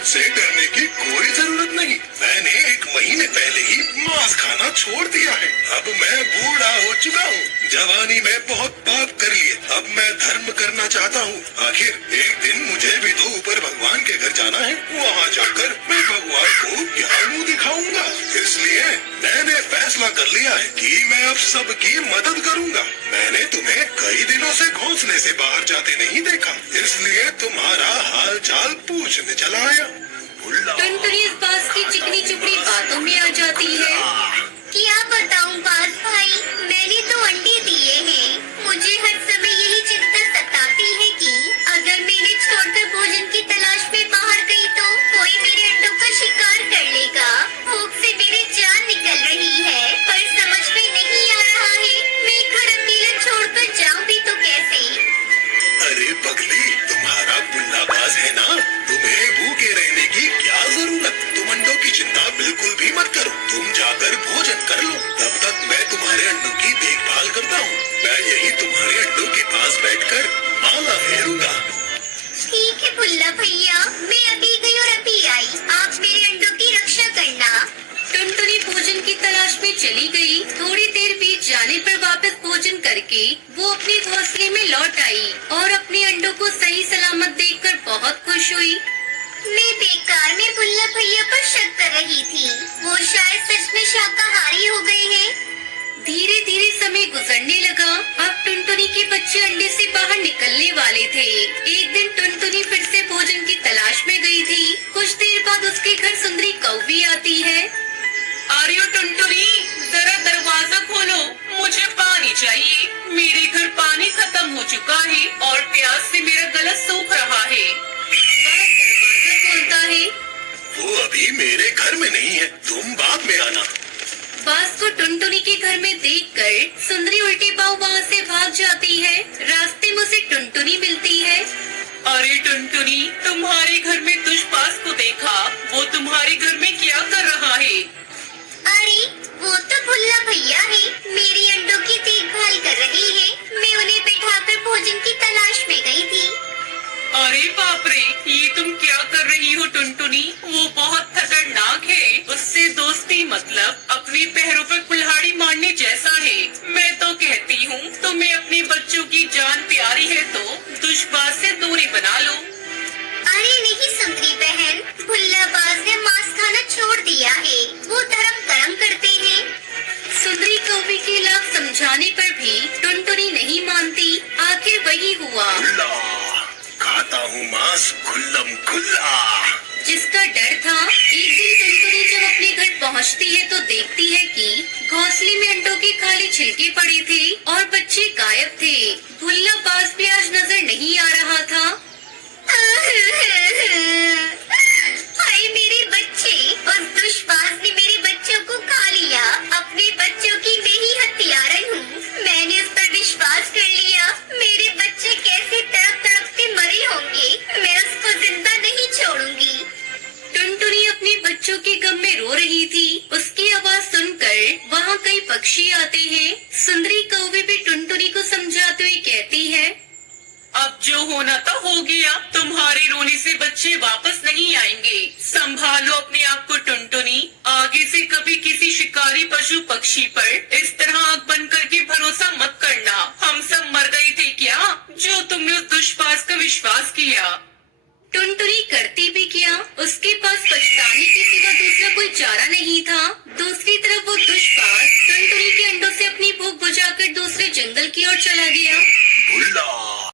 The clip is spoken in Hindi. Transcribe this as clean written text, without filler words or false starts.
मुझसे डरने की कोई जरूरत नहीं। मैंने 1 महीने पहले ही मांस खाना छोड़ दिया है। अब मैं बूढ़ा हो चुका हूँ, जवानी में बहुत पाप कर लिए। अब मैं धर्म करना चाहता हूँ। आखिर एक दिन मुझे भी तो ऊपर भगवान के घर जाना है। वहाँ जाकर मैं भगवान को क्या मुँह दिखाऊंगा। इसलिए मैंने फैसला कर लिया है कि मैं अब सबकी मदद करूंगा। मैंने तुम्हें कई दिनों से घोंसले से बाहर जाते नहीं देखा, इसलिए तुम्हारा हाल चाल पूछने चला आया। टुनटुनी इस बास की चिकनी चुपड़ी बातों में आ जाती है। क्या बताऊं बास भाई, मैंने तो अंडे दिए हैं। मुझे हर समय यही चिंता सताती है कि अगर मैंने छोड़कर भोजन की तलाश में बाहर गई तो कोई मेरे अंडों का शिकार कर लेगा। भूख से मेरी जान निकल रही है, पर समझ में नहीं आ रहा है मैं घर अकेला छोड़कर जाऊं भी तो कैसे। अरे पगली, तुम्हारा बुल्लाबाज है ना, तुम्हें भूखे रहने की क्या जरूरत। तुम अंडों की चिंता बिल्कुल भी मत करो, तुम जाकर भोजन कर लो। तब तक मैं तुम्हारे अंडों की देखभाल करता हूँ। मैं यही तुम्हारे अंडों के पास बैठकर माला फेरूंगा। ठीक है बुल्ला भैया, मैं अभी गई और अभी आई। आप मेरे अंडों की रक्षा करना। टुनटुनी भोजन की तलाश में चली गई। थोड़ी देर बीत जाने पर वापस भोजन करके वो अपने घोंसले में लौट आई और अपने अंडों को सही सलामत देखकर बहुत खुश हुई। मैं बेकार में बुल्ला भैया पर शक कर रही थी, वो शायद सच में शाकाहारी हो गए हैं। धीरे धीरे समय गुजरने लगा। अब टुनटुनी के बच्चे अंडे से बाहर निकलने वाले थे। एक दिन टुनटुनी फिर से भोजन की तलाश में गई थी। कुछ देर बाद उसके घर सुंदरी कौवी आती है। आर्यो टुनटुनी, जरा दरवाजा खोलो, मुझे पानी चाहिए। मेरे घर पानी खत्म हो चुका है और प्यास से मेरा गला सूख रहा है। दरवाजा खोलता है। वो अभी मेरे घर में नहीं है, तुम बाद में आना। बास को टुनटुनी के घर में देखकर सुंदरी उल्टे पांव वहाँ से भाग जाती है। रास्ते में उसे टुनटुनी मिलती है। अरे टुनटुनी, तुम्हारे घर में दुष्पास को देखा, वो तुम्हारे घर में क्या कर रहा है? अरे वो तो बुल्ला भैया है, मेरी अंडों की देखभाल कर रहे हैं। मैं उन्हें बिठाकर भोजन की तलाश में गई थी। अरे बाप रे, ये तुम क्या कर रही हो टुनटुनी? वो बहुत खतरनाक है। उससे दोस्ती मतलब अपने पैरों पर कुल्हाड़ी मारने जैसा है। मैं तो कहती हूँ तुम्हें अपने बच्चों की जान प्यारी है तो दुष्पास से दूरी बना लो। अरे नहीं सुंदरी बहन, भुल्लाबाज ने मांस खाना छोड़ दिया है, वो धर्म कर्म करते हैं। सुंदरी कौवी के लाख समझाने पर भी टुनटुनी नहीं मानती। आखिर वही हुआ खाता हूँ मांस खुल्लम खुल्ला। जिसका डर था। एक दिन टुनटुनी जब अपने घर पहुंचती है तो देखती है कि घोंसले में अंडों के खाली छिलके पड़े थे और बच्चे गायब थे। भुल्ला बाज भी आज नजर नहीं आ रहा था। हाय मेरे बच्चे, उस दुष्पास ने मेरे बच्चों को खा लिया। अपने बच्चों की मैं ही हत्यारन हूँ। मैंने उस पर विश्वास कर लिया। मेरे बच्चे कैसे तड़प तड़प के मरे होंगे, मैं उसको जिंदा नहीं छोड़ूंगी। टुनटुनी अपने बच्चों के गम में रो रही थी। उसकी आवाज सुनकर वहाँ कई पक्षी आते हैं। सुंदरी कौवी भी टुनटुनी को समझाते हुए कहती है, अब जो होना तो हो गया। तुम्हारे रोने से बच्चे वापस नहीं आएंगे। संभालो अपने आप को टुनटुनी। आगे से कभी किसी शिकारी पशु पक्षी पर इस तरह आंख बंद करके भरोसा मत करना। हम सब मर गए थे क्या, जो तुमने उस दुष्पास का विश्वास किया? टुनटुनी करती भी क्या, उसके पास पछताने के सिवा दूसरा कोई चारा नहीं था। दूसरी तरफ वो दुष्पास टुनटुनी के अंडों से अपनी भूख बुझाकर दूसरे जंगल की ओर चला गया। बुल्ला